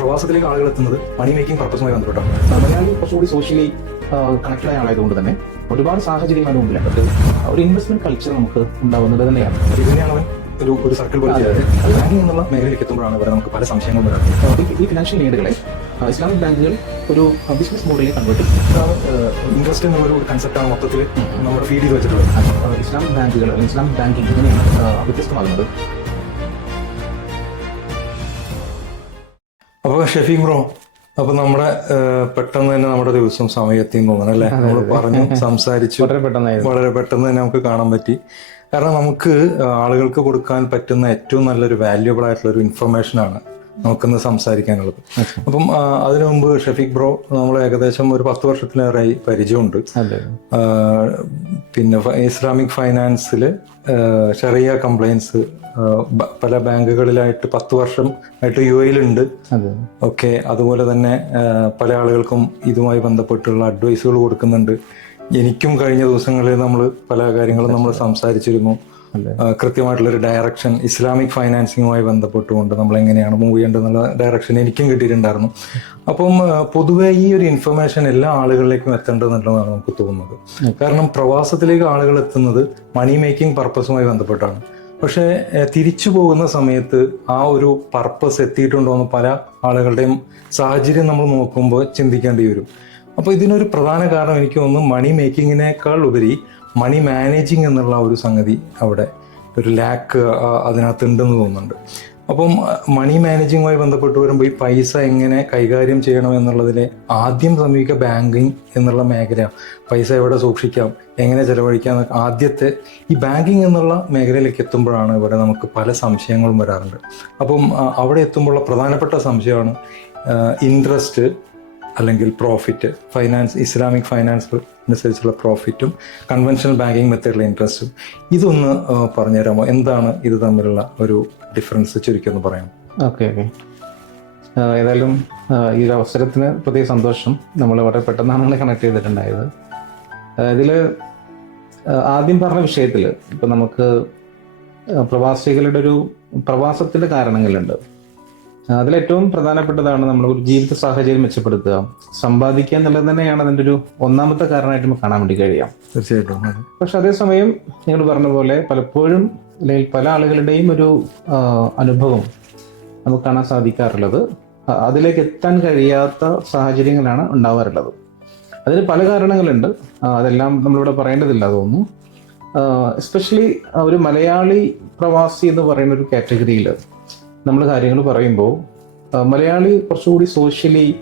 പ്രവാസത്തിലേക്ക് ആളുകൾ എത്തുന്നത് മണി മേക്കിംഗ് പർപ്പസുമായി ബന്ധപ്പെട്ടാണ് മലയാളി കുറച്ചുകൂടി സോഷ്യലി കണക്റ്റഡ് ആയ ആളായതുകൊണ്ട് തന്നെ ഒരുപാട് സാഹചര്യങ്ങൾ അതിന് മുമ്പിലുണ്ട്. ഒരു ഇൻവെസ്റ്റ്മെന്റ് കൾച്ചർ നമുക്ക് ഉണ്ടാവുന്നത് തന്നെയാണ്. ഇതിനെയാണ് അവൻ ഒരു ഒരു സർക്കിൾ പോലെ ചെയ്തത്. ബാങ്കിങ് എന്നുള്ള മേഖലയിലേക്ക് എത്തുമ്പോഴാണ് ഇവിടെ നമുക്ക് പല സംശയങ്ങളും വരാറ് ഈ- ഫിനാൻഷ്യൽ നീഡുകളെ ഇസ്ലാമിക് ബാങ്കുകൾ ഒരു ബിസിനസ് മോഡലിൽ കൺവേർട്ട് ചെയ്യും ഇൻട്രസ്റ്റ് എന്നുള്ള ഒരു കൺസെപ്റ്റാണ് മൊത്തത്തിൽ നമ്മുടെ ഫീഡ് ചെയ്ത് വെച്ചിട്ടുള്ളത്. ഇസ്ലാമിക് ബാങ്കുകൾ ഇസ്ലാമിക് ബാങ്കിങ് ഇങ്ങനെയാണ് ആ, വ്യത്യസ്തമാകുന്നത്. അപ്പൊ ഷെഫി ബ്രോ അപ്പൊ നമ്മുടെ പെട്ടെന്ന് തന്നെ നമ്മുടെ ദിവസം സമയത്തെയും തോന്നണം അല്ലെ? നമ്മൾ പറഞ്ഞു സംസാരിച്ചു. വളരെ പെട്ടെന്ന് തന്നെ നമുക്ക് കാണാൻ പറ്റി. കാരണം നമുക്ക് ആളുകൾക്ക് കൊടുക്കാൻ പറ്റുന്ന ഏറ്റവും നല്ലൊരു വാല്യുബിൾ ആയിട്ടുള്ള ഒരു ഇൻഫർമേഷൻ ആണ് നമുക്കിന്ന് സംസാരിക്കാനുള്ളത്. അപ്പം അതിനു മുമ്പ് ഷഫീഖ് ബ്രോ നമ്മൾ ഏകദേശം ഒരു പത്ത് വർഷത്തിലേറെയായി പരിചയമുണ്ട്. പിന്നെ ഇസ്ലാമിക് ഫൈനാൻസിൽ ഷെറിയ കംപ്ലൈൻസ് പല ബാങ്കുകളിലായിട്ട് പത്ത് വർഷം ആയിട്ട് യു എയിലുണ്ട്. ഓക്കെ അതുപോലെ തന്നെ പല ആളുകൾക്കും ഇതുമായി ബന്ധപ്പെട്ടുള്ള അഡ്വൈസുകൾ കൊടുക്കുന്നുണ്ട്. എനിക്കും കഴിഞ്ഞ ദിവസങ്ങളിൽ നമ്മൾ പല കാര്യങ്ങളും നമ്മൾ സംസാരിച്ചിരുന്നു. കൃത്യമായിട്ടുള്ളൊരു ഡയറക്ഷൻ ഇസ്ലാമിക് ഫൈനാൻസിങ്ങുമായി ബന്ധപ്പെട്ടുകൊണ്ട് നമ്മൾ എങ്ങനെയാണ് മൂവ് ചെയ്യേണ്ടതെന്നുള്ള ഡയറക്ഷൻ എനിക്കും കിട്ടിയിട്ടുണ്ടായിരുന്നു. അപ്പം പൊതുവെ ഈ ഒരു ഇൻഫർമേഷൻ എല്ലാ ആളുകളിലേക്കും എത്തേണ്ടതെന്നുള്ളതാണ് നമുക്ക് തോന്നുന്നത്. കാരണം പ്രവാസത്തിലേക്ക് ആളുകൾ എത്തുന്നത് മണി മേക്കിംഗ് പർപ്പസുമായി ബന്ധപ്പെട്ടാണ്. പക്ഷേ തിരിച്ചു പോകുന്ന സമയത്ത് ആ ഒരു പർപ്പസ് എത്തിയിട്ടുണ്ടോ എന്ന് പല ആളുകളുടെയും സാഹചര്യം നമ്മൾ നോക്കുമ്പോൾ ചിന്തിക്കേണ്ടി വരും. അപ്പോൾ ഇതിനൊരു പ്രധാന കാരണം എനിക്ക് തോന്നുന്നു മണി മേക്കിങ്ങിനേക്കാൾ ഉപരി മണി മാനേജിങ് എന്നുള്ള ഒരു സംഗതി അവിടെ ഒരു ലാക്ക് അതിനകത്ത് ഉണ്ടെന്ന് തോന്നുന്നുണ്ട്. അപ്പം മണി മാനേജിങ്ങുമായി ബന്ധപ്പെട്ട് വരുമ്പോൾ ഈ പൈസ എങ്ങനെ കൈകാര്യം ചെയ്യണം എന്നുള്ളതിലെ ആദ്യം സമീപിക്കുക ബാങ്കിങ് എന്നുള്ള മേഖല പൈസ എവിടെ സൂക്ഷിക്കാം എങ്ങനെ ചെലവഴിക്കാം ആദ്യത്തെ ഈ ബാങ്കിങ് എന്നുള്ള മേഖലയിലേക്ക് എത്തുമ്പോഴാണ് ഇവിടെ നമുക്ക് പല സംശയങ്ങളും വരാറുണ്ട്. അപ്പം അവിടെ എത്തുമ്പോഴുള്ള പ്രധാനപ്പെട്ട സംശയമാണ് ഇൻട്രസ്റ്റ് അല്ലെങ്കിൽ പ്രോഫിറ്റ് ഫൈനാൻസ് ഇസ്ലാമിക് ഫൈനാൻസ് അനുസരിച്ചുള്ള പ്രോഫിറ്റും കൺവെൻഷണൽ ബാങ്കിങ് മെത്തേഡിലെ ഇൻട്രസ്റ്റും ഇതൊന്ന് പറഞ്ഞു പറഞ്ഞുതരാമോ? എന്താണ് ഇത് തമ്മിലുള്ള ഒരു ഡിഫറൻസ് ചുരുക്കി ഒന്ന് പറയാം ഓക്കെ. ഓക്കെ ഏതായാലും ഈ ഒരു അവസരത്തിന് പ്രത്യേക സന്തോഷം. നമ്മൾ വളരെ പെട്ടെന്നാണ് നമ്മൾ കണക്ട് ചെയ്തിട്ടുണ്ടായത് ഇതിൽ ആദ്യം പറഞ്ഞ വിഷയത്തിൽ ഇപ്പം നമുക്ക് പ്രവാസികളുടെ ഒരു പ്രവാസത്തിന്റെ കാരണങ്ങളുണ്ട്. അതിലേറ്റവും പ്രധാനപ്പെട്ടതാണ് നമ്മൾ ഒരു ജീവിത സാഹചര്യം മെച്ചപ്പെടുത്തുക. സമ്പാദിക്കുക എന്നുള്ളത് തന്നെയാണ് അതിന്റെ ഒരു ഒന്നാമത്തെ കാരണമായിട്ട് നമുക്ക് കാണാൻ വേണ്ടി കഴിയാം തീർച്ചയായിട്ടും. പക്ഷെ അതേസമയം നിങ്ങൾ പറഞ്ഞ പോലെ പലപ്പോഴും അല്ലെങ്കിൽ പല ആളുകളുടെയും ഒരു അനുഭവം നമുക്ക് കാണാൻ സാധിക്കാറുള്ളത്. അതിലേക്ക് എത്താൻ കഴിയാത്ത സാഹചര്യങ്ങളാണ് ഉണ്ടാവാറുള്ളത്. അതിന് പല കാരണങ്ങളുണ്ട്. അതെല്ലാം നമ്മളിവിടെ പറയേണ്ടതില്ല തോന്നുന്നു എസ്പെഷ്യലി ഒരു മലയാളി പ്രവാസി എന്ന് പറയുന്ന ഒരു കാറ്റഗറിയിൽ നമ്മൾ കാര്യങ്ങൾ പറയുമ്പോൾ മലയാളി കുറച്ചുകൂടി സോഷ്യലി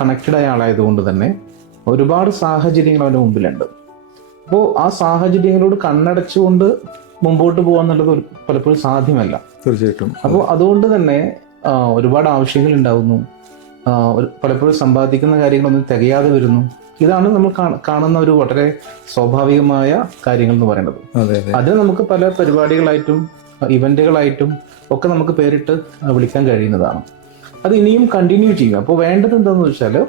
കണക്റ്റഡ് ആയ ആളായതുകൊണ്ട് തന്നെ ഒരുപാട് സാഹചര്യങ്ങൾ അവന്റെ മുമ്പിലുണ്ട്. അപ്പോൾ ആ സാഹചര്യങ്ങളോട് കണ്ണടച്ചുകൊണ്ട് മുമ്പോട്ട് പോകാന്നുള്ളത് പലപ്പോഴും സാധ്യമല്ല. തീർച്ചയായിട്ടും. അപ്പോൾ അതുകൊണ്ട് തന്നെ ഒരുപാട് ആവശ്യങ്ങൾ ഉണ്ടാകുന്നു പലപ്പോഴും സമ്പാദിക്കുന്ന കാര്യങ്ങളൊന്നും തികയാതെ വരുന്നു. ഇതാണ് നമ്മൾ കാണുന്ന ഒരു വളരെ സ്വാഭാവികമായ കാര്യങ്ങൾ എന്ന് പറയുന്നത്. അതെ അതെ. അതിന് നമുക്ക് പല പരിപാടികളായിട്ടും ഇവന്റുകളായിട്ടും ഒക്കെ നമുക്ക് പേരിട്ട് വിളിക്കാൻ കഴിയുന്നതാണ്. അത് ഇനിയും കണ്ടിന്യൂ ചെയ്യുക. അപ്പോൾ വേണ്ടത് എന്താണെന്ന് വെച്ചാൽ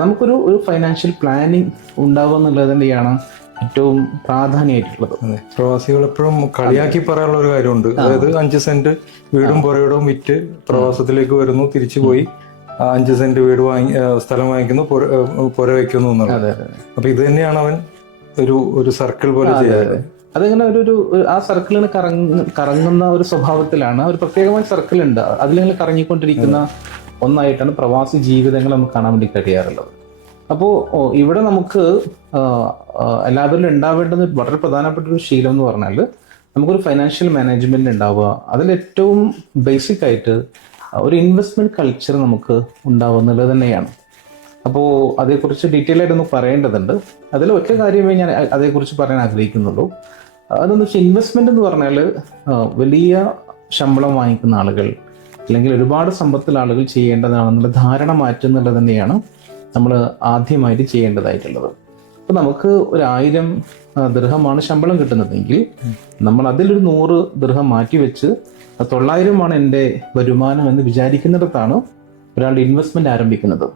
നമുക്കൊരു ഒരു ഫൈനാൻഷ്യൽ പ്ലാനിങ് ഉണ്ടാവുക എന്നുള്ളത് തന്നെയാണ് ഏറ്റവും പ്രാധാന്യമായിട്ടുള്ളത്. പ്രവാസികൾ എപ്പോഴും കളിയാക്കി പറയാനുള്ള ഒരു കാര്യമുണ്ട്. അതായത് അഞ്ച് സെന്റ് വീടും പുറയിടവും വിറ്റ് പ്രവാസത്തിലേക്ക് വരുന്നു തിരിച്ചു പോയി അഞ്ച് സെന്റ് വീട് വാങ്ങി സ്ഥലം വാങ്ങിക്കുന്നു പുര വെക്കുന്നു വയ്ക്കുന്നു എന്നുള്ളത് അപ്പൊ ഇത് തന്നെയാണ് അവൻ ഒരു ഒരു സർക്കിൾ പോലെ ചെയ്യാറ് അതിങ്ങനെ ഒരു ഒരു ആ സർക്കിളിന് കറങ്ങ കറങ്ങുന്ന ഒരു സ്വഭാവത്തിലാണ്. ഒരു പ്രത്യേകമായ സർക്കിൾ ഉണ്ട് അതിലിങ്ങനെ കറങ്ങിക്കൊണ്ടിരിക്കുന്ന ഒന്നായിട്ടാണ് പ്രവാസി ജീവിതങ്ങൾ നമുക്ക് കാണാൻ വേണ്ടി കഴിയാറുള്ളത്. അപ്പോൾ ഇവിടെ നമുക്ക് എല്ലാവരിലും ഉണ്ടാവേണ്ടുന്ന ഒരു വളരെ പ്രധാനപ്പെട്ട ഒരു ശീലം എന്ന് പറഞ്ഞാൽ നമുക്കൊരു ഫൈനാൻഷ്യൽ മാനേജ്മെന്റ് ഉണ്ടാവുക. അതിൽ ഏറ്റവും ബേസിക് ആയിട്ട് ഒരു ഇൻവെസ്റ്റ്മെന്റ് കൾച്ചർ നമുക്ക് ഉണ്ടാവുന്നത് തന്നെയാണ്. അപ്പോൾ അതേക്കുറിച്ച് ഡീറ്റെയിൽ ആയിട്ടൊന്ന് പറയേണ്ടതുണ്ട്. അതിൽ ഒറ്റ കാര്യമേ ഞാൻ അതേക്കുറിച്ച് പറയാൻ ആഗ്രഹിക്കുന്നുള്ളൂ. അതെന്ന് വെച്ചാൽ ഇൻവെസ്റ്റ്മെന്റ് എന്ന് പറഞ്ഞാൽ വലിയ ശമ്പളം വാങ്ങിക്കുന്ന ആളുകൾ അല്ലെങ്കിൽ ഒരുപാട് സമ്പത്തുള്ള ആളുകൾ ചെയ്യേണ്ടതാണെന്നുള്ള ധാരണ മാറ്റുന്നുള്ളത് തന്നെയാണ് നമ്മൾ ആദ്യമായിട്ട് ചെയ്യേണ്ടതായിട്ടുള്ളത്. അപ്പോൾ നമുക്ക് ഒരു ആയിരം ദൃഹമാണ് ശമ്പളം കിട്ടുന്നതെങ്കിൽ നമ്മൾ അതിലൊരു നൂറ് ദൃഹം മാറ്റി വെച്ച് തൊള്ളായിരമാണ് എന്റെ വരുമാനം എന്ന് വിചാരിക്കുന്നിടത്താണ് ഒരാളുടെ ഇൻവെസ്റ്റ്മെന്റ് ആരംഭിക്കുന്നത്.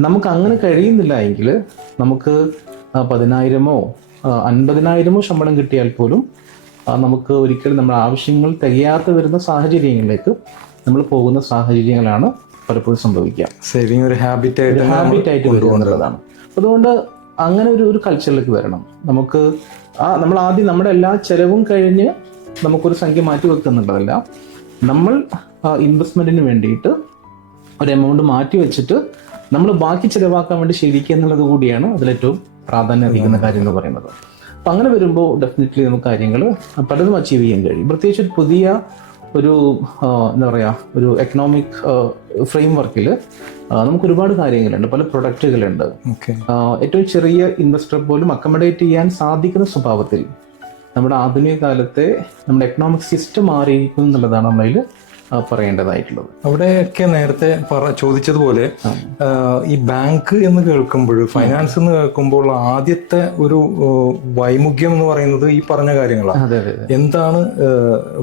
നമുക്ക് അങ്ങനെ കഴിയുന്നില്ല എങ്കിൽ നമുക്ക് പതിനായിരമോ അൻപതിനായിരമോ ശമ്പളം കിട്ടിയാൽ പോലും നമുക്ക് ഒരിക്കലും നമ്മുടെ ആവശ്യങ്ങൾ തികയാതെ വരുന്ന സാഹചര്യങ്ങളിലേക്ക് നമ്മൾ പോകുന്ന സാഹചര്യങ്ങളാണ് പലപ്പോഴും സംഭവിക്കുക. സേവിങ് ഒരു ഹാബിറ്റ് ആയിട്ട് ഹാബിറ്റ് ആയിട്ട് വരുന്നുള്ളതാണ് അതുകൊണ്ട് അങ്ങനെ ഒരു ഒരു കൾച്ചറിലേക്ക് വരണം. നമുക്ക് ആ നമ്മൾ ആദ്യം നമ്മുടെ എല്ലാ ചെലവും കഴിഞ്ഞ് നമുക്കൊരു സംഖ്യ മാറ്റി വെക്കുന്നുള്ളതല്ല നമ്മൾ ഇൻവെസ്റ്റ്മെന്റിന് വേണ്ടിയിട്ട് ഒരു എമൗണ്ട് മാറ്റി വെച്ചിട്ട് നമ്മൾ ബാക്കി ചിലവാക്കാൻ വേണ്ടി ശീലിക്കുക എന്നുള്ളത് കൂടിയാണ് അതിലേറ്റവും പ്രാധാന്യം അറിയിക്കുന്ന കാര്യം എന്ന് പറയുന്നത്. അപ്പം അങ്ങനെ വരുമ്പോൾ ഡെഫിനറ്റ്ലി നമുക്ക് കാര്യങ്ങൾ പലതും അച്ചീവ് ചെയ്യാൻ കഴിയും. പ്രത്യേകിച്ച് ഒരു പുതിയ ഒരു എന്താ പറയുക ഒരു എക്കണോമിക് ഫ്രെയിം വർക്കിൽ നമുക്ക് ഒരുപാട് കാര്യങ്ങളുണ്ട്. പല പ്രൊഡക്റ്റുകളുണ്ട് ഏറ്റവും ചെറിയ ഇൻവെസ്റ്റർ പോലും അക്കമഡേറ്റ് ചെയ്യാൻ സാധിക്കുന്ന സ്വഭാവത്തിൽ നമ്മുടെ ആധുനിക കാലത്തെ നമ്മുടെ എക്കണോമിക് സിസ്റ്റം മാറിയിരിക്കുന്നു എന്നുള്ളതാണ് നമ്മളതിൽ പറയേണ്ടതായിട്ടുള്ളത്. അവിടെയൊക്കെ നേരത്തെ പറ ചോദിച്ചതുപോലെ ഈ ബാങ്ക് എന്ന് കേൾക്കുമ്പോൾ ഫൈനാൻസ് എന്ന് കേൾക്കുമ്പോൾ ആദ്യത്തെ ഒരു വൈമുഖ്യം എന്ന് പറയുന്നത് ഈ പറഞ്ഞ കാര്യങ്ങളാണ്. എന്താണ്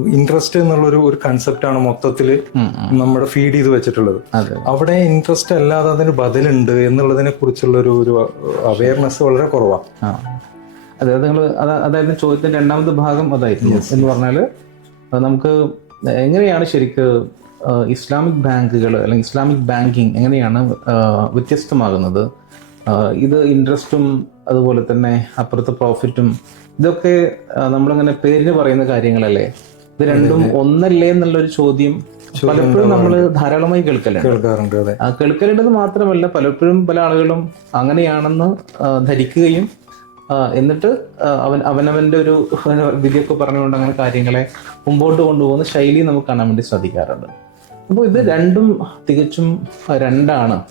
ഇൻട്രസ്റ്റ് എന്നുള്ളൊരു ഒരു കൺസെപ്റ്റാണ് മൊത്തത്തിൽ ഉം, ഉം. നമ്മുടെ ഫീഡ് ചെയ്ത് വെച്ചിട്ടുള്ളത്. അവിടെ ഇൻട്രസ്റ്റ് അല്ലാതെ അതിന് ബദലുണ്ട് എന്നുള്ളതിനെ കുറിച്ചുള്ള ഒരു ഒരു അവയർനെസ് വളരെ കുറവാണ് അതായത് നിങ്ങൾ അതായത് ചോദ്യത്തിന്റെ രണ്ടാമത്തെ ഭാഗം അതായിരുന്നു എന്ന് പറഞ്ഞാൽ നമുക്ക് എങ്ങനെയാണ് ശരിക്ക് ഇസ്ലാമിക് ബാങ്കുകൾ അല്ലെങ്കിൽ ഇസ്ലാമിക് ബാങ്കിങ് എങ്ങനെയാണ് വ്യത്യസ്തമാകുന്നത്? ഇത് ഇൻട്രസ്റ്റും അതുപോലെ തന്നെ അപ്പുറത്തെ പ്രോഫിറ്റും ഇതൊക്കെ നമ്മളിങ്ങനെ പേരിന് പറയുന്ന കാര്യങ്ങളല്ലേ? ഇത് രണ്ടും ഒന്നല്ലേ എന്നുള്ളൊരു ചോദ്യം പലപ്പോഴും നമ്മൾ ധാരാളമായി കേൾക്കലുണ്ട്. കേൾക്കാറുണ്ട് കേൾക്കലുണ്ടെന്ന് മാത്രമല്ല പലപ്പോഴും പല ആളുകളും അങ്ങനെയാണെന്ന് ധരിക്കുകയും എന്നിട്ട് അവൻ അവനവന്റെ ഒരു വിധിയൊക്കെ പറഞ്ഞുകൊണ്ട് അങ്ങനെ കാര്യങ്ങളെ മുമ്പോട്ട് കൊണ്ടുപോകുന്ന ശൈലി നമുക്ക് കാണാൻ വേണ്ടി സാധിക്കാറുണ്ട്. അപ്പോൾ ഇത് രണ്ടും തികച്ചും രണ്ടാണ്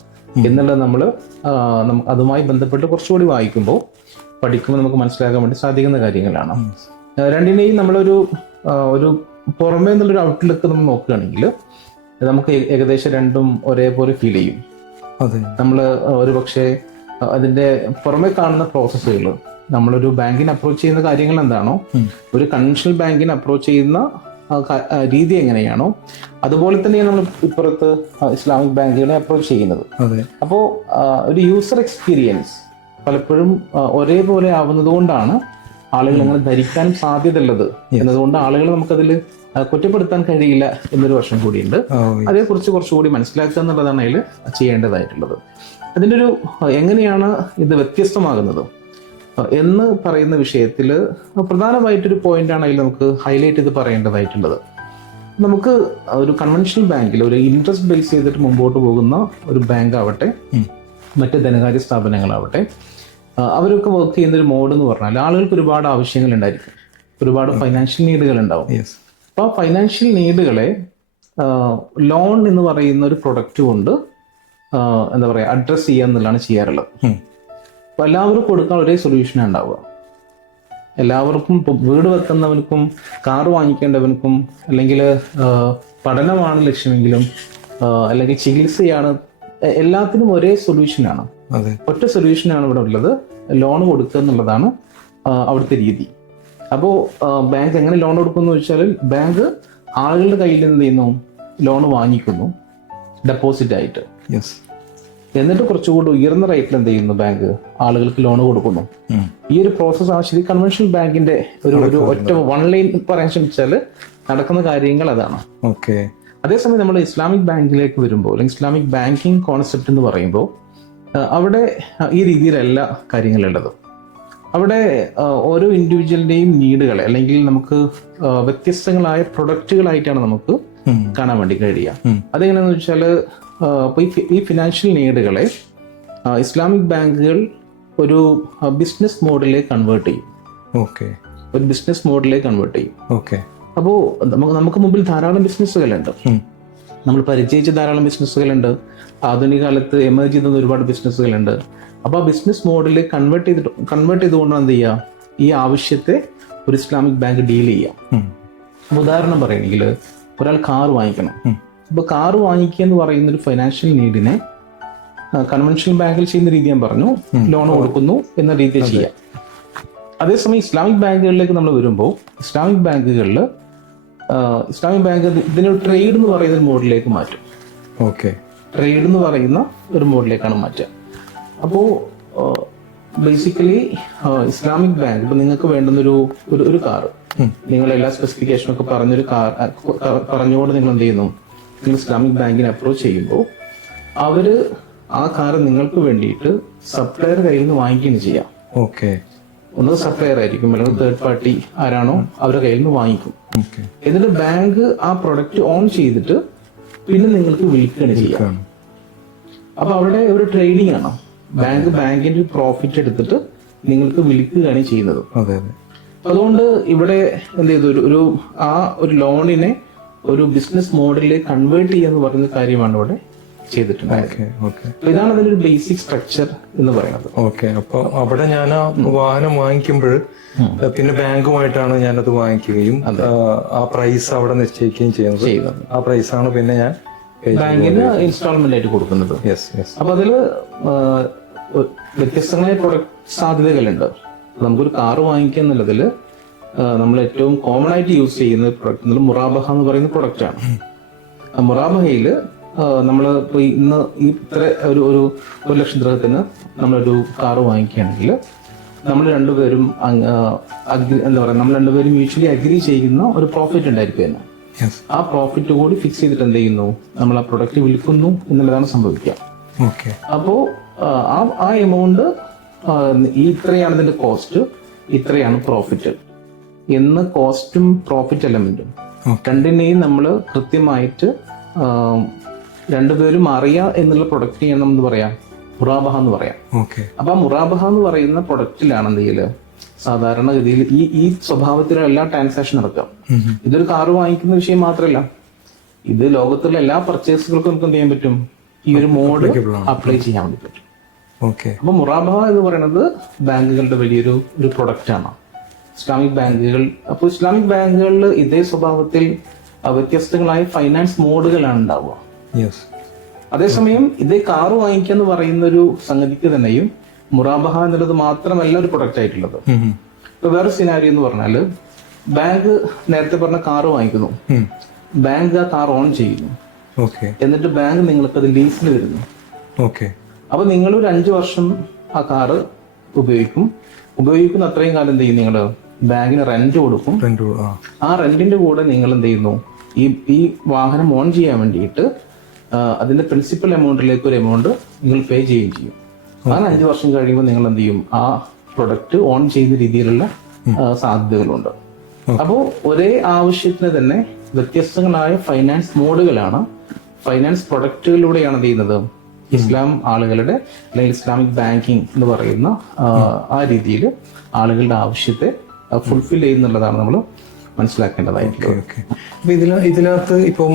എന്നുള്ളത് നമ്മൾ അതുമായി ബന്ധപ്പെട്ട് കുറച്ചുകൂടി വായിക്കുമ്പോൾ പഠിക്കുമ്പോൾ നമുക്ക് മനസ്സിലാക്കാൻ വേണ്ടി സാധിക്കുന്ന കാര്യങ്ങളാണ്. രണ്ടിനെയും നമ്മളൊരു ഒരു പുറമേ നിന്നുള്ളൊരു ഔട്ട്ലുക്ക് നമ്മൾ നോക്കുകയാണെങ്കിൽ നമുക്ക് ഏകദേശം രണ്ടും ഒരേപോലെ ഫീൽ ചെയ്യും. അതെ. നമ്മൾ ഒരു പക്ഷേ അതിന്റെ പുറമെ കാണുന്ന പ്രോസസ്സുകൾ നമ്മളൊരു ബാങ്കിനെ അപ്രോച്ച് ചെയ്യുന്ന കാര്യങ്ങൾ എന്താണോ ഒരു കൺവെൻഷണൽ ബാങ്കിനെ അപ്രോച്ച് ചെയ്യുന്ന രീതി എങ്ങനെയാണോ അതുപോലെ തന്നെയാണ് നമ്മൾ ഇപ്പുറത്ത് ഇസ്ലാമിക് ബാങ്കുകളെ അപ്രോച്ച് ചെയ്യുന്നത്. അപ്പോൾ ഒരു യൂസർ എക്സ്പീരിയൻസ് പലപ്പോഴും ഒരേപോലെ ആവുന്നത് കൊണ്ടാണ് ആളുകൾ അങ്ങനെ ധരിക്കാനും സാധ്യതയുള്ളത്. എന്നതുകൊണ്ട് ആളുകൾ നമുക്കതിൽ കുറ്റപ്പെടുത്താൻ കഴിയില്ല എന്നൊരു വർഷം കൂടിയുണ്ട്. അതേ അതേക്കുറിച്ച് കുറച്ചുകൂടി മനസ്സിലാക്കുക എന്നുള്ളതാണ് അതിൽ ചെയ്യേണ്ടതായിട്ടുള്ളത്. അതിന്റെ ഒരു എങ്ങനെയാണ് ഇത് വ്യത്യസ്തമാകുന്നത്? എന്ന് പറയുന്ന വിഷയത്തിൽ പ്രധാനമായിട്ടൊരു പോയിന്റാണ് അതിൽ നമുക്ക് ഹൈലൈറ്റ് ചെയ്ത് പറയേണ്ടതായിട്ടുള്ളത്. നമുക്ക് ഒരു കൺവെൻഷണൽ ബാങ്കിൽ ഒരു ഇൻട്രസ്റ്റ് ബേസ് ചെയ്തിട്ട് മുമ്പോട്ട് പോകുന്ന ഒരു ബാങ്ക് ആവട്ടെ മറ്റ് ധനകാര്യ സ്ഥാപനങ്ങളാവട്ടെ അവരൊക്കെ വർക്ക് ചെയ്യുന്ന ഒരു മോഡ് എന്ന് പറഞ്ഞാൽ ആളുകൾക്ക് ഒരുപാട് ആവശ്യങ്ങൾ ഉണ്ടായിരിക്കും ഒരുപാട് ഫൈനാൻഷ്യൽ നീഡുകൾ ഉണ്ടാവും അപ്പൊ ആ ഫൈനാൻഷ്യൽ നീഡുകളെ ലോൺ എന്ന് പറയുന്ന ഒരു പ്രൊഡക്റ്റ് കൊണ്ട് എന്താ പറയുക അഡ്രസ് ചെയ്യുക എന്നുള്ളതാണ് ചെയ്യാറുള്ളത്. അപ്പോൾ എല്ലാവർക്കും കൊടുക്കാൻ ഒരേ സൊല്യൂഷനാണ് ഉണ്ടാവുക. എല്ലാവർക്കും വീട് വെക്കുന്നവനക്കും കാർ വാങ്ങിക്കേണ്ടവനക്കും അല്ലെങ്കിൽ പഠനമാണ് ലക്ഷ്യമെങ്കിലും അല്ലെങ്കിൽ ചികിത്സയാണ് എല്ലാത്തിനും ഒരേ സൊല്യൂഷനാണ് ഒറ്റ സൊല്യൂഷനാണ് ഇവിടെ ഉള്ളത്. ലോൺ കൊടുക്കുക എന്നുള്ളതാണ് അവിടുത്തെ രീതി. അപ്പോൾ ബാങ്ക് എങ്ങനെ ലോൺ കൊടുക്കുന്നു വെച്ചാൽ ബാങ്ക് ആളുകളുടെ കയ്യിൽ നിന്ന് എന്ത് ചെയ്യുന്നു? ലോൺ വാങ്ങിക്കുന്നു. ഡെപ്പോസിറ്റ് ആയിട്ട്. യെസ് എന്നിട്ട് കുറച്ചുകൂടി ഉയർന്ന റേറ്റിൽ എന്ത് ചെയ്യുന്നു ബാങ്ക് ആളുകൾക്ക് ലോൺ കൊടുക്കുന്നു. ഈ ഒരു പ്രോസസ് ആണ് ശരി കൺവെൻഷണൽ ബാങ്കിന്റെ ഒരു ഒരു ഒറ്റ വൺ ലൈൻ പറയാൻ ശ്രമിച്ചാൽ നടക്കുന്ന കാര്യങ്ങൾ അതാണ്. ഓക്കെ അതേസമയം നമ്മൾ ഇസ്ലാമിക് ബാങ്കിലേക്ക് വരുമ്പോൾ അല്ലെങ്കിൽ ഇസ്ലാമിക് ബാങ്കിങ് കോൺസെപ്റ്റ് എന്ന് പറയുമ്പോൾ അവിടെ ഈ രീതിയിലല്ല കാര്യങ്ങളുള്ളത്. അവിടെ ഓരോ ഇൻഡിവിജ്വലിന്റെയും നീഡുകളെ അല്ലെങ്കിൽ നമുക്ക് വ്യത്യസ്തങ്ങളായ പ്രൊഡക്റ്റുകളായിട്ടാണ് നമുക്ക് കാണാൻ വേണ്ടി കഴിയുക. അതെങ്ങനെയാണെന്ന് വെച്ചാൽ ഇപ്പോൾ ഈ ഫിനാൻഷ്യൽ നീഡുകളെ ഇസ്ലാമിക് ബാങ്കുകൾ ഒരു ബിസിനസ് മോഡലിലേക്ക് കൺവേർട്ട് ചെയ്യും. ഓക്കെ ഒരു ബിസിനസ് മോഡലിലേക്ക് കൺവേർട്ട് ചെയ്യും. ഓക്കെ അപ്പോൾ നമുക്ക് നമുക്ക് മുമ്പിൽ ധാരാളം ബിസിനസ്സുകളുണ്ട് നമ്മൾ പരിചയിച്ച ധാരാളം ബിസിനസ്സുകളുണ്ട് ആധുനിക കാലത്ത് എമേജ് ചെയ്യുന്ന ഒരുപാട് ബിസിനസ്സുകളുണ്ട് അപ്പോൾ ആ ബിസിനസ് മോഡൽ കൺവേർട്ട് ചെയ്തിട്ട് കൺവേർട്ട് ചെയ്തുകൊണ്ട് എന്ത് ചെയ്യുക ഈ ആവശ്യത്തെ ഒരു ഇസ്ലാമിക് ബാങ്ക് ഡീൽ ചെയ്യാം. ഉദാഹരണം പറയുകയാണെങ്കിൽ ഒരാൾ കാർ വാങ്ങിക്കണം. ഉം. കാറ് കാർ വാങ്ങിക്കുക എന്ന് പറയുന്ന ഒരു ഫൈനാൻഷ്യൽ നീഡിനെ കൺവെൻഷണൽ ബാങ്കിൽ ചെയ്യുന്ന രീതി ഞാൻ പറഞ്ഞു. ലോൺ കൊടുക്കുന്നു എന്ന രീതിയിൽ ചെയ്യാം. അതേസമയം ഇസ്ലാമിക് ബാങ്കുകളിലേക്ക് നമ്മൾ വരുമ്പോൾ ഇസ്ലാമിക് ബാങ്കുകളിൽ ഇസ്ലാമിക് ബാങ്ക് ഇതിനൊരു ട്രേഡ് എന്ന് പറയുന്ന ഒരു മോഡിലേക്ക് മാറ്റും. ഓക്കെ. ട്രേഡ് എന്ന് പറയുന്ന ഒരു മോഡിലേക്കാണ് മാറ്റുക. അപ്പോൾ ബേസിക്കലി ഇസ്ലാമിക് ബാങ്ക് ഇപ്പൊ നിങ്ങൾക്ക് വേണ്ടുന്നൊരു ഒരു ഒരു കാർ നിങ്ങൾ എല്ലാ സ്പെസിഫിക്കേഷനും ഒക്കെ പറഞ്ഞൊരു കാർ പറഞ്ഞുകൊണ്ട് നിങ്ങൾ എന്ത് ചെയ്യുന്നു? ഇസ്ലാമിക് ബാങ്കിനെ അപ്രോച്ച് ചെയ്യുമ്പോൾ അവർ ആ കാർ നിങ്ങൾക്ക് വേണ്ടിയിട്ട് സപ്ലയർ കയ്യിൽ നിന്ന് വാങ്ങിക്കുകയും ചെയ്യാം. ഓക്കെ ഒന്ന് സപ്ലയർ ആയിരിക്കും അല്ലെങ്കിൽ തേർഡ് പാർട്ടി ആരാണോ അവരുടെ കയ്യിൽ നിന്ന് വാങ്ങിക്കും. എന്നിട്ട് ബാങ്ക് ആ പ്രൊഡക്റ്റ് ഓൺ ചെയ്തിട്ട് പിന്നെ നിങ്ങൾക്ക് വിൽക്കുകയാണ് ചെയ്യാം. അപ്പൊ അവിടെ ഒരു ട്രേഡിംഗ് ആണ്. ബാങ്ക് ബാങ്കിന്റെ പ്രോഫിറ്റ് എടുത്തിട്ട് നിങ്ങൾക്ക് വിൽക്കുകയാണ് ചെയ്യുന്നത്. അതെ അതെ. അതുകൊണ്ട് ഇവിടെ എന്ത് ചെയ്തു? ഒരു ആ ഒരു ലോണിനെ ഒരു ബിസിനസ് മോഡലിലേക്ക് കൺവേർട്ട് ചെയ്യുക എന്ന് പറയുന്ന കാര്യമാണ് ഇവിടെ ചെയ്തിട്ടുണ്ട് ഓക്കെ ഓക്കെ അപ്പൊ ഇതാണ് അതിന്റെ ഒരു ബേസിക് സ്ട്രക്ചർ എന്ന് പറയുന്നത്. ഓക്കെ അപ്പൊ അവിടെ ഞാൻ ആ വാഹനം വാങ്ങിക്കുമ്പോൾ പിന്നെ ബാങ്കുമായിട്ടാണ് ഞാനത് വാങ്ങിക്കുകയും ആ, പ്രൈസ് അവിടെ നിശ്ചയിക്കുകയും ചെയ്യുന്നത്. ആ പ്രൈസ് ആണ് പിന്നെ ഞാൻ ബാങ്കിന് ഇൻസ്റ്റാൾമെന്റ് ആയിട്ട് കൊടുക്കുന്നത്. യെസ് യെസ് അപ്പൊ ഒ- വ്യത്യസ്തങ്ങളായ പ്രൊഡക്റ്റ് സാധ്യതകളുണ്ട്. നമുക്കൊരു കാർ വാങ്ങിക്കുക എന്നുള്ളതിൽ നമ്മൾ ഏറ്റവും കോമൺ ആയിട്ട് യൂസ് ചെയ്യുന്ന പ്രൊഡക്റ്റ് മുറാബഹ എന്ന് പറയുന്ന പ്രൊഡക്റ്റ് ആണ്. മുറാബഹയിൽ നമ്മൾ ഇപ്പോൾ ഇന്ന് ഇത്ര ഒരു ഒരു ഒരു ലക്ഷം ദ്രഹത്തിന് നമ്മളൊരു കാറ് വാങ്ങിക്കുകയാണെങ്കിൽ നമ്മൾ രണ്ടുപേരും അഗ്രി- എന്താ പറയുക നമ്മൾ രണ്ടുപേരും മ്യൂച്വലി അഗ്രി ചെയ്യുന്ന ഒരു പ്രോഫിറ്റ് ഉണ്ടായിരിക്കും തന്നെ ആ പ്രോഫിറ്റ് കൂടി ഫിക്സ് ചെയ്തിട്ട് എന്ത് ചെയ്യുന്നു? നമ്മൾ ആ പ്രൊഡക്റ്റ് വിൽക്കുന്നു എന്നുള്ളതാണ് സംഭവിക്കുക. അപ്പോ ആ എമൗണ്ട് ഈ ഇത്രയാണ് ഇതിന്റെ കോസ്റ്റ് ഇത്രയാണ് പ്രോഫിറ്റ് എന്ന് കോസ്റ്റും പ്രോഫിറ്റ് എലമെന്റും. രണ്ടിനെയും നമ്മൾ കൃത്യമായിട്ട് രണ്ടുപേരും അറിയാ എന്നുള്ള പ്രൊഡക്റ്റിനെ നമ്മൾ പറയാം? മുറാബഹ എന്ന് പറയാം. അപ്പൊ മുറാബഹ എന്ന് പറയുന്ന പ്രൊഡക്റ്റിലാണ് എന്ത് സാധാരണഗതിയിൽ ഈ ഈ സ്വഭാവത്തിലുള്ള എല്ലാ ട്രാൻസാക്ഷൻ നടക്കാം ഇതൊരു കാറ് വാങ്ങിക്കുന്ന വിഷയം മാത്രമല്ല ഇത് ലോകത്തുള്ള എല്ലാ പർച്ചേസുകൾക്കും നമുക്ക് എന്ത് ചെയ്യാൻ പറ്റും? ഈ ഒരു മോഡ് അപ്ലൈ ചെയ്യാൻ വേണ്ടി പറ്റും. അപ്പൊ മുറാബഹ എന്ന് പറയുന്നത് ബാങ്കുകളുടെ വലിയൊരു ഒരു പ്രൊഡക്റ്റ് ആണ്. ഇസ്ലാമിക് ബാങ്കുകൾ. അപ്പോൾ ഇസ്ലാമിക് ബാങ്കുകളിൽ ഇതേ സ്വഭാവത്തിൽ വ്യത്യസ്തങ്ങളായ ഫൈനാൻസ് മോഡുകളാണ് ഉണ്ടാവുക. അതേസമയം ഇതേ കാറ് വാങ്ങിക്കുക എന്ന് പറയുന്ന ഒരു സംഗതിക്ക് തന്നെയും മുറാബഹ എന്നുള്ളത് മാത്രമല്ല ഒരു പ്രൊഡക്റ്റ് ആയിട്ടുള്ളത്. ഇപ്പൊ വേറെ സിനാരി എന്ന് പറഞ്ഞാൽ ബാങ്ക് നേരത്തെ പറഞ്ഞ കാറ് വാങ്ങിക്കുന്നു. ബാങ്ക് ആ കാർ ഓൺ ചെയ്യുന്നു. എന്നിട്ട് ബാങ്ക് നിങ്ങൾക്ക് അത് ലീസിന് വരുന്നു. അപ്പൊ നിങ്ങൾ ഒരു അഞ്ചു വർഷം ആ കാറ് ഉപയോഗിക്കും. ഉപയോഗിക്കുന്ന അത്രയും കാലം എന്ത് ചെയ്യും നിങ്ങൾ ബാങ്കിന് റെന്റ് കൊടുക്കും. റെന്റ് ആ. റെന്റിന്റെ കൂടെ നിങ്ങൾ എന്ത് ചെയ്യുന്നു? ഈ ഈ വാഹനം ഓൺ ചെയ്യാൻ വേണ്ടിയിട്ട് അതിന്റെ പ്രിൻസിപ്പൽ എമൗണ്ടിലേക്ക് ഒരു എമൗണ്ട് നിങ്ങൾ പേ ചെയ്യുകയും ചെയ്യും. അങ്ങനെ അഞ്ചു വർഷം കഴിയുമ്പോൾ നിങ്ങൾ എന്ത് ചെയ്യും? ആ പ്രൊഡക്റ്റ് ഓൺ ചെയ്യുന്ന രീതിയിലുള്ള സാധ്യതകളുണ്ട്. അപ്പോൾ ഒരേ ആവശ്യത്തിന് തന്നെ വ്യത്യസ്തങ്ങളായ ഫൈനാൻസ് മോഡുകളാണ് ഫൈനാൻസ് പ്രൊഡക്റ്റുകളിലൂടെയാണ് എന്ത് ചെയ്യുന്നത്? ഇസ്ലാം ആളുകളുടെ അല്ലെങ്കിൽ ഇസ്ലാമിക് ബാങ്കിങ് എന്ന് പറയുന്ന ആ, രീതിയിൽ ആളുകളുടെ ആവശ്യത്തെ ഫുൾഫിൽ ചെയ്യുന്നുള്ളതാണ് നമ്മൾ മനസ്സിലാക്കേണ്ടതായിട്ടുള്ളത്. ഓക്കെ അപ്പൊ ഇതിനകത്ത് ഇപ്പം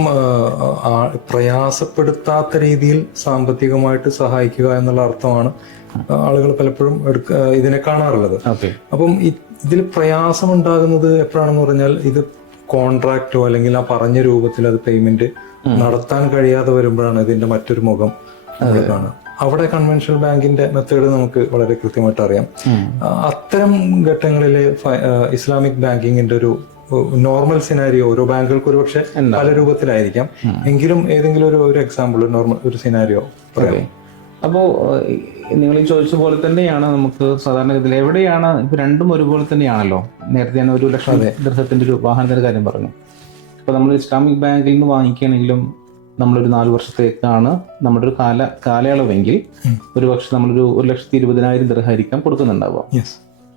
പ്രയാസപ്പെടുത്താത്ത രീതിയിൽ സാമ്പത്തികമായിട്ട് സഹായിക്കുക എന്നുള്ള അർത്ഥമാണ് ആളുകൾ പലപ്പോഴും എടുക്ക ഇതിനെ കാണാറുള്ളത്. അപ്പം ഇതിൽ പ്രയാസം ഉണ്ടാകുന്നത് എപ്പോഴാണെന്ന് പറഞ്ഞാൽ ഇത് കോൺട്രാക്റ്റോ അല്ലെങ്കിൽ ആ പറഞ്ഞ രൂപത്തിൽ അത് പേയ്മെന്റ് നടത്താൻ കഴിയാതെ വരുമ്പോഴാണ് ഇതിന്റെ മറ്റൊരു മുഖം. നമ്മൾ കാണുക അവിടെ കൺവെൻഷണൽ ബാങ്കിന്റെ മെത്തേഡ് നമുക്ക് വളരെ കൃത്യമായിട്ട് അറിയാം. അത്തരം ഘട്ടങ്ങളിൽ ഇസ്ലാമിക് ബാങ്കിങ്ങിന്റെ ഒരു നോർമൽ സിനാരിയോ ഓരോ ബാങ്കുകൾക്ക് ഒരു പക്ഷെ പല രൂപത്തിലായിരിക്കാം. എങ്കിലും ഏതെങ്കിലും ഒരു ഒരു എക്സാമ്പിൾ നോർമൽ ഒരു സിനാരിയോ പറയാം. അപ്പോ നിങ്ങൾ ഈ ചോദിച്ച പോലെ തന്നെയാണ് നമുക്ക് സാധാരണ ഇതിൽ എവിടെയാണ് ഇപ്പൊ രണ്ടും ഒരുപോലെ തന്നെയാണല്ലോ. നേരത്തെ ഞാൻ ഒരു ലക്ഷം ദൃഹത്തിന്റെ ഒരു വാഹനത്തിന്റെ കാര്യം പറഞ്ഞു. ഇപ്പൊ നമ്മൾ ഇസ്ലാമിക് ബാങ്കിൽ നിന്ന് വാങ്ങിക്കുകയാണെങ്കിലും നമ്മളൊരു നാല് വർഷത്തേക്കാണ് നമ്മുടെ ഒരു കാല കാലയളവെങ്കിൽ ഒരു പക്ഷെ നമ്മളൊരു ഒരു ലക്ഷത്തി ഇരുപതിനായിരം ദൃഹായിരിക്കാം കൊടുക്കുന്നുണ്ടാവുക ഒരു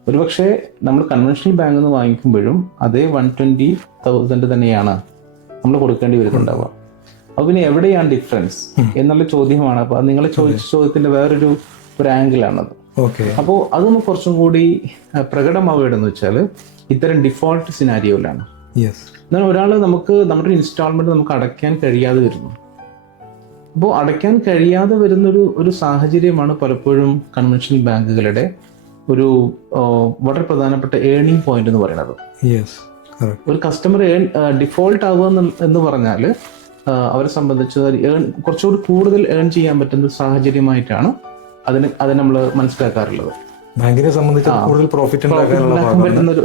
ഒരുപക്ഷെ നമ്മൾ കൺവെൻഷണൽ ബാങ്ക് നിന്ന് വാങ്ങിക്കുമ്പോഴും അതേ വൺ ട്വന്റി തൗസൻഡ് തന്നെയാണ് നമ്മൾ കൊടുക്കേണ്ടി വരുന്നുണ്ടാവുക അപ്പൊ പിന്നെ എവിടെയാണ് ഡിഫറൻസ് എന്നുള്ള ചോദ്യമാണ്. അപ്പൊ നിങ്ങൾ ചോദിച്ച ചോദ്യത്തിന്റെ വേറൊരു ഒരു ഓക്കെ അപ്പോൾ അതൊന്ന് കുറച്ചും കൂടി പ്രകടമാവുക പ്രകടമാവുകയെന്ന് വെച്ചാൽ ഇത്തരം ഡിഫോൾട്ട് സിനാരിയോയിലാണ് എന്നാൽ ഒരാൾ നമുക്ക് നമ്മുടെ ഇൻസ്റ്റാൾമെന്റ് നമുക്ക് അടയ്ക്കാൻ കഴിയാതെ വരുന്നു. അപ്പോൾ അടയ്ക്കാൻ കഴിയാതെ വരുന്നൊരു ഒരു സാഹചര്യമാണ് പലപ്പോഴും കൺവെൻഷണൽ ബാങ്കുകളുടെ ഒരു വളരെ പ്രധാനപ്പെട്ട ഏണിംഗ് പോയിന്റ് എന്ന് പറയുന്നത്. ഒരു കസ്റ്റമർ ഏൺ ഡിഫോൾട്ട് ആവുക എന്ന് പറഞ്ഞാൽ അവരെ സംബന്ധിച്ച് ഏൺ കുറച്ചുകൂടി കൂടുതൽ ഏൺ ചെയ്യാൻ പറ്റുന്ന സാഹചര്യമായിട്ടാണ് അതിന് അത് നമ്മൾ മനസ്സിലാക്കാറുള്ളത്. ബാങ്കിനെ സംബന്ധിച്ച് കൂടുതൽ പ്രോഫിറ്റ് ഉണ്ടാക്കാനുള്ള ഉണ്ടാക്കാൻ പറ്റുന്ന ഒരു-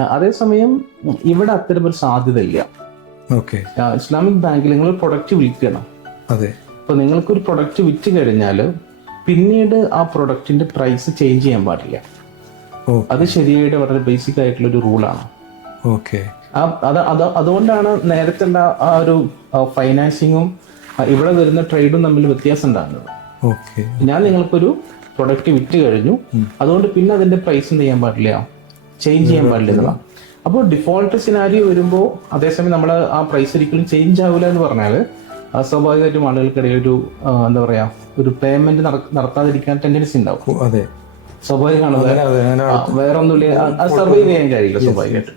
ആ, അതേസമയം ഇവിടെ അത്തരം ഒരു സാധ്യത ഇല്ല ഓക്കെ ഇസ്ലാമിക് ബാങ്കിൽ നിങ്ങൾ പ്രൊഡക്റ്റ് വിൽക്കണം. അതെ. അപ്പൊ നിങ്ങൾക്കൊരു പ്രൊഡക്റ്റ് വിറ്റ് കഴിഞ്ഞാൽ പിന്നീട് ആ പ്രൊഡക്റ്റിന്റെ പ്രൈസ് ചേഞ്ച് ചെയ്യാൻ പാടില്ല. അത് ശരിയായിട്ട് വളരെ ബേസിക് ആയിട്ടുള്ള ഒരു റൂളാണ് ഓക്കെ. അത് അതുകൊണ്ടാണ് നേരത്തെ ആ ഒരു ഫൈനാൻസിങ്ങും ഇവിടെ വരുന്ന ട്രേഡും തമ്മിൽ വ്യത്യാസം ഉണ്ടാകുന്നത്. ഞാൻ നിങ്ങൾക്കൊരു പ്രൊഡക്റ്റ് വിറ്റ് കഴിഞ്ഞു അതുകൊണ്ട് പിന്നെ അതിന്റെ പ്രൈസ് എന്ത് ചെയ്യാൻ പാടില്ല. ചേഞ്ച് ചെയ്യാൻ പാടില്ല എന്നുള്ളതാണ്. അപ്പോൾ ഡിഫോൾട്ട് സിനാരിയോ വരുമ്പോൾ അതേസമയം നമ്മൾ ആ പ്രൈസ് ഒരിക്കലും ചേഞ്ച് ആവില്ല എന്ന് പറഞ്ഞാൽ സ്വാഭാവികമായിട്ടും ആളുകൾക്കിടയിൽ ഒരു എന്താ പറയാ ഒരു പേയ്മെന്റ് നടത്താതിരിക്കാൻ ടെൻഡൻസി ഉണ്ടാവും. അതെ. സ്വാഭാവികമാണ്? വേറെ ഒന്നുമില്ല. സർവൈവ് ചെയ്യാൻ കഴിയില്ല സ്വാഭാവികമായിട്ട്.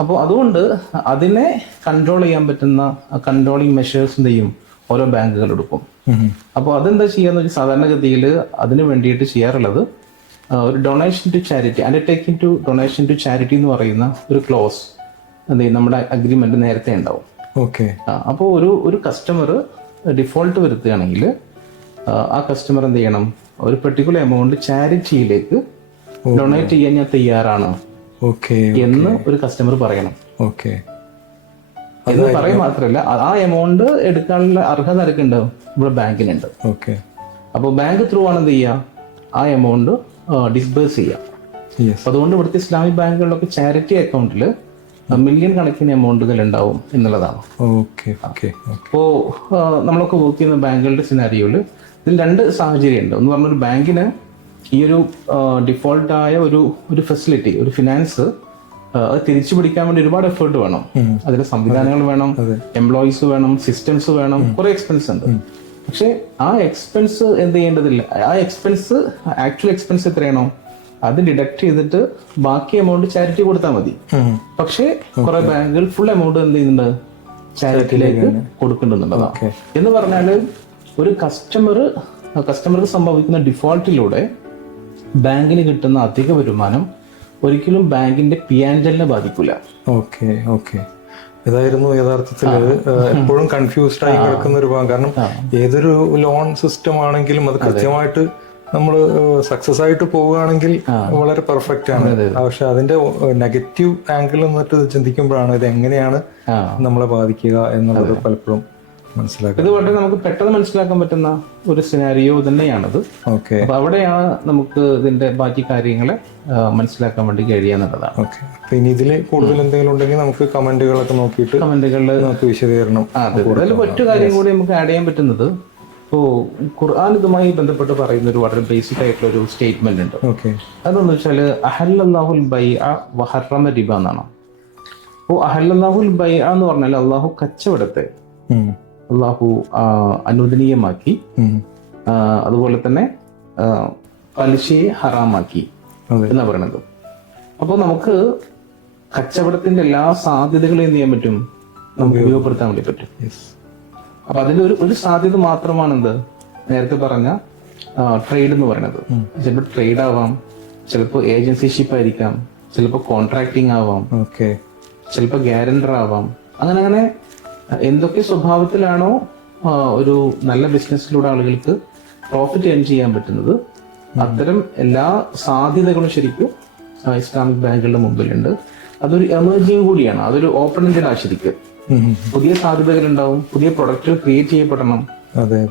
അപ്പോൾ അതുകൊണ്ട് അതിനെ കൺട്രോൾ ചെയ്യാൻ പറ്റുന്ന കൺട്രോളിങ് മെഷേഴ്സ് എന്ത് ചെയ്യും? ഓരോ ബാങ്കുകൾ എടുക്കും. അപ്പോൾ അതെന്താ ചെയ്യാന്ന് വെച്ചാൽ സാധാരണഗതിയിൽ അതിന് വേണ്ടിയിട്ട് ചെയ്യാറുള്ളത് ഒരു donation to charity undertaking to donation to charity എന്ന് പറയുന്ന ഒരു ക്ലോസ് എന്ത് നമ്മുടെ അഗ്രിമെന്റ് നേരത്തെ ഉണ്ടാവും. ഓക്കെ. അപ്പോൾ ഒരു ഒരു കസ്റ്റമർ ഡിഫോൾട്ട് വരുത്തുകയാണെങ്കിൽ ആ, കസ്റ്റമർ എന്ത് ചെയ്യണം? ഒരു പെർട്ടിക്കുലർ എമൗണ്ട് ചാരിറ്റിയിലേക്ക് ഡൊണേറ്റ് ചെയ്യാൻ ഞാൻ തയ്യാറാണ് ഓക്കെ എന്ന് ഒരു കസ്റ്റമർ പറയണം. ഓക്കെ. എന്ന് പറയും മാത്രമല്ല ആ- എമൗണ്ട് എടുക്കാനുള്ള അർഹത ആർക്കുണ്ടാവും ഇവിടെ ബാങ്കിനുണ്ട്. ഓക്കെ. അപ്പോൾ ബാങ്ക് ത്രൂ ആണ് എന്ത് ചെയ്യുക ആ എമൗണ്ട് ഡിസ്ബേഴ്സ് ചെയ്യാം അതുകൊണ്ട് ഇവിടുത്തെ ഇസ്ലാമിക് ബാങ്കുകളിലൊക്കെ ചാരിറ്റി അക്കൗണ്ടിൽ മില്യൺ കണക്കിന് എമൗണ്ടുകൾ ഉണ്ടാവും എന്നുള്ളതാണ്. Okay okay okay. അപ്പോൾ നമ്മളൊക്കെ വർക്ക് ചെയ്യുന്ന ബാങ്കുകളുടെ സിനാരിയോയിൽ ഇതിൽ രണ്ട് സാഹചര്യമുണ്ട്. ഒന്ന് പറഞ്ഞൊരു ബാങ്കിന് ഈ ഒരു ഡിഫോൾട്ടായ ഒരു ഒരു ഫെസിലിറ്റി ഒരു ഫിനാൻസ് അത് തിരിച്ചു പിടിക്കാൻ വേണ്ടി ഒരുപാട് എഫേർട്ട് വേണം. അതിന് സംവിധാനങ്ങൾ വേണം എംപ്ലോയീസ് വേണം സിസ്റ്റംസ് വേണം കുറെ എക്സ്പെൻസ് ഉണ്ട്. പക്ഷെ ആ എക്സ്പെൻസ് എന്ത് ചെയ്യേണ്ടതില്ല. ആ എക്സ്പെൻസ് ആക്ച്വൽ എക്സ്പെൻസ് എത്രയാണോ അത് ഡിഡക്ട് ചെയ്തിട്ട് ബാക്കി എമൗണ്ട് ചാരിറ്റി കൊടുത്താൽ മതി. പക്ഷേ കുറെ ബാങ്കുകൾ ഫുൾ എമൗണ്ട് എന്ത് ചെയ്യുന്നുണ്ട്? ചാരിറ്റിയിലേക്ക് കൊടുക്കുന്നുണ്ടെന്നുള്ളതാണ്. എന്ന് പറഞ്ഞാൽ ഒരു കസ്റ്റമർ കസ്റ്റമർക്ക് സംഭവിക്കുന്ന ഡിഫോൾട്ടിലൂടെ ബാങ്കിന് കിട്ടുന്ന അധിക വരുമാനം ഒരിക്കലും ബാങ്കിന്റെ പിയാൻജലിനെ ബാധിക്കില്ല ഓക്കെ ഓക്കെ. ഇതായിരുന്നു യഥാർത്ഥത്തിൽ എപ്പോഴും കൺഫ്യൂസ്ഡ് ആയി കിടക്കുന്ന ഒരു ഭാഗം. കാരണം ഏതൊരു ലോൺ സിസ്റ്റം ആണെങ്കിലും അത് കൃത്യമായിട്ട് നമ്മൾ സക്സസ് ആയിട്ട് പോവുകയാണെങ്കിൽ വളരെ പെർഫെക്റ്റ് ആണ്. പക്ഷെ അതിന്റെ നെഗറ്റീവ് ആംഗിൾ എന്നിട്ട് ചിന്തിക്കുമ്പോഴാണ് ഇത് എങ്ങനെയാണ് നമ്മളെ ബാധിക്കുക എന്നുള്ളത് പലപ്പോഴും മനസ്സിലാക്കുക ഇത് വളരെ നമുക്ക് പെട്ടെന്ന് മനസ്സിലാക്കാൻ പറ്റുന്ന ഒരു സിനാരിയോ തന്നെയാണത്. ഓക്കെ അപ്പൊ അവിടെയാണ് നമുക്ക് ഇതിന്റെ ബാക്കി കാര്യങ്ങളെ മനസ്സിലാക്കാൻ വേണ്ടി കഴിയാന്നുള്ളതാണ് ഓക്കെ അപ്പൊ ഇനി ഇതിൽ കൂടുതൽ എന്തെങ്കിലും ഉണ്ടെങ്കിൽ നമുക്ക് കമന്റുകളൊക്കെ നോക്കിയിട്ട് കമന്റുകളിൽ നമുക്ക് വിശദീകരണം കൂടുതൽ മറ്റു കാര്യം കൂടി നമുക്ക് ആഡ് ചെയ്യാൻ പറ്റുന്നത് ഇപ്പോ ഖുർആൻ ഇതുമായി ബന്ധപ്പെട്ട് പറയുന്ന ഒരു വളരെ ബേസിക് ആയിട്ടുള്ള ഒരു സ്റ്റേറ്റ്മെന്റ് ഉണ്ട്. ഓക്കെ അതെന്ന് വെച്ചാൽ അഹല്ലാഹുൽ ബൈ വഹറമ റിബ എന്നാണ്. അപ്പോൾ അഹല്ലാഹുൽ ബൈ എന്ന് പറഞ്ഞാൽ അള്ളാഹു കച്ചവടത്തെ അള്ളാഹു അനുദനീയമാക്കി. അതുപോലെ തന്നെ പലിശയെ ഹറാമാക്കി. എന്നാ പറയണത്. അപ്പോൾ നമുക്ക് കച്ചവടത്തിന്റെ എല്ലാ സാധ്യതകളും എന്ത് ചെയ്യാൻ പറ്റും? നമുക്ക് ഉപയോഗപ്പെടുത്താൻ വേണ്ടി പറ്റും. അപ്പൊ അതിന്റെ ഒരു ഒരു സാധ്യത മാത്രമാണ് എന്ത് നേരത്തെ പറഞ്ഞ ട്രേഡ് എന്ന് പറയുന്നത് ചിലപ്പോൾ ട്രേഡ് ആവാം ചിലപ്പോൾ ഏജൻസിഷിപ്പ് ആയിരിക്കാം ചിലപ്പോൾ കോൺട്രാക്ടിങ് ആവാം ചിലപ്പോൾ ഗ്യാരണ്ടർ ആവാം അങ്ങനെ അങ്ങനെ എന്തൊക്കെ സ്വഭാവത്തിലാണോ ഒരു നല്ല ബിസിനസ്സിലൂടെ ആളുകൾക്ക് പ്രോഫിറ്റ് ഏൺ ചെയ്യാൻ പറ്റുന്നത്. അത്തരം എല്ലാ സാധ്യതകളും ശരിക്കും ഇസ്ലാമിക് ബാങ്കുകളുടെ മുമ്പിലുണ്ട്. അതൊരു എമർജിങ് കൂടിയാണ്. അതൊരു ഓപ്പൺ എൻഡഡ് ആ ശരിക്കും. പുതിയ സാധ്യതകൾ ഉണ്ടാവും പുതിയ പ്രൊഡക്റ്റുകൾ ക്രിയേറ്റ് ചെയ്യപ്പെടണം.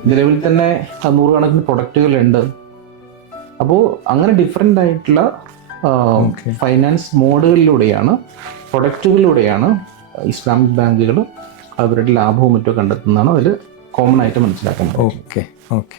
നിലവിൽ തന്നെ നൂറുകണക്കിന് പ്രൊഡക്റ്റുകൾ ഉണ്ട് അപ്പോൾ അങ്ങനെ ഡിഫറെന്റ് ആയിട്ടുള്ള ഫൈനാൻസ് മോഡുകളിലൂടെയാണ് പ്രൊഡക്റ്റുകളിലൂടെയാണ് ഇസ്ലാമിക് ബാങ്കുകൾ അവരുടെ ലാഭവും മറ്റോ കണ്ടെത്തുന്നതാണ് അതിൽ കോമൺ ആയിട്ട് മനസ്സിലാക്കുന്നത് ഓക്കെ ഓക്കെ.